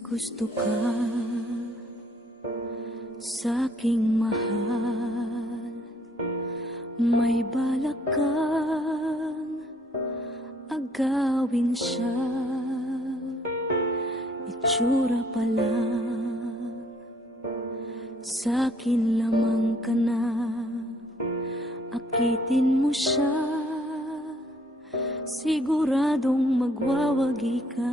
gusto ka sa aking mahal. May balak kang agawin siya. Itsura pa lang. Sa akin lamang ka na. Akitin mo siya. Siguradong magwawagi ka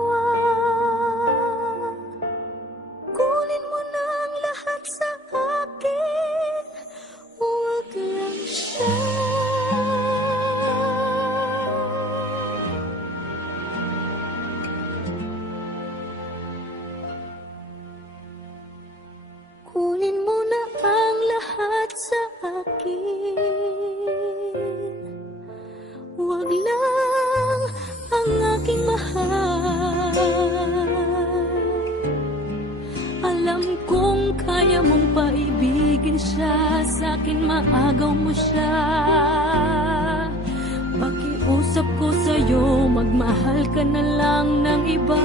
siya Sa akin maagaw mo siya. Pakiusap ko sa'yo Magmahal ka na lang ng iba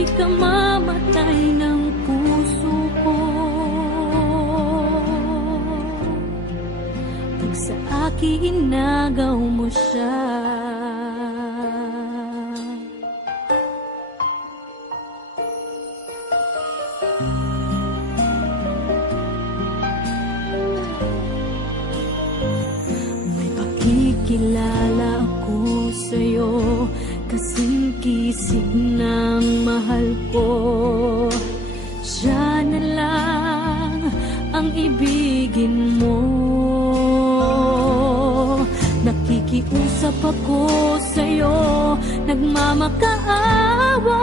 Ikamamatay ng puso ko. Pag sa akin inagaw mo siya. May pakikilala ako sa'yo Kasing kisig ng mahal ko. Siya na lang ang ibigin mo. Nakikiusap ako sa'yo Nagmamakaawa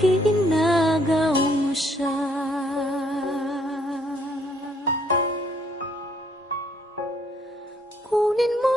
akin inagaw mo siya. Kunin mo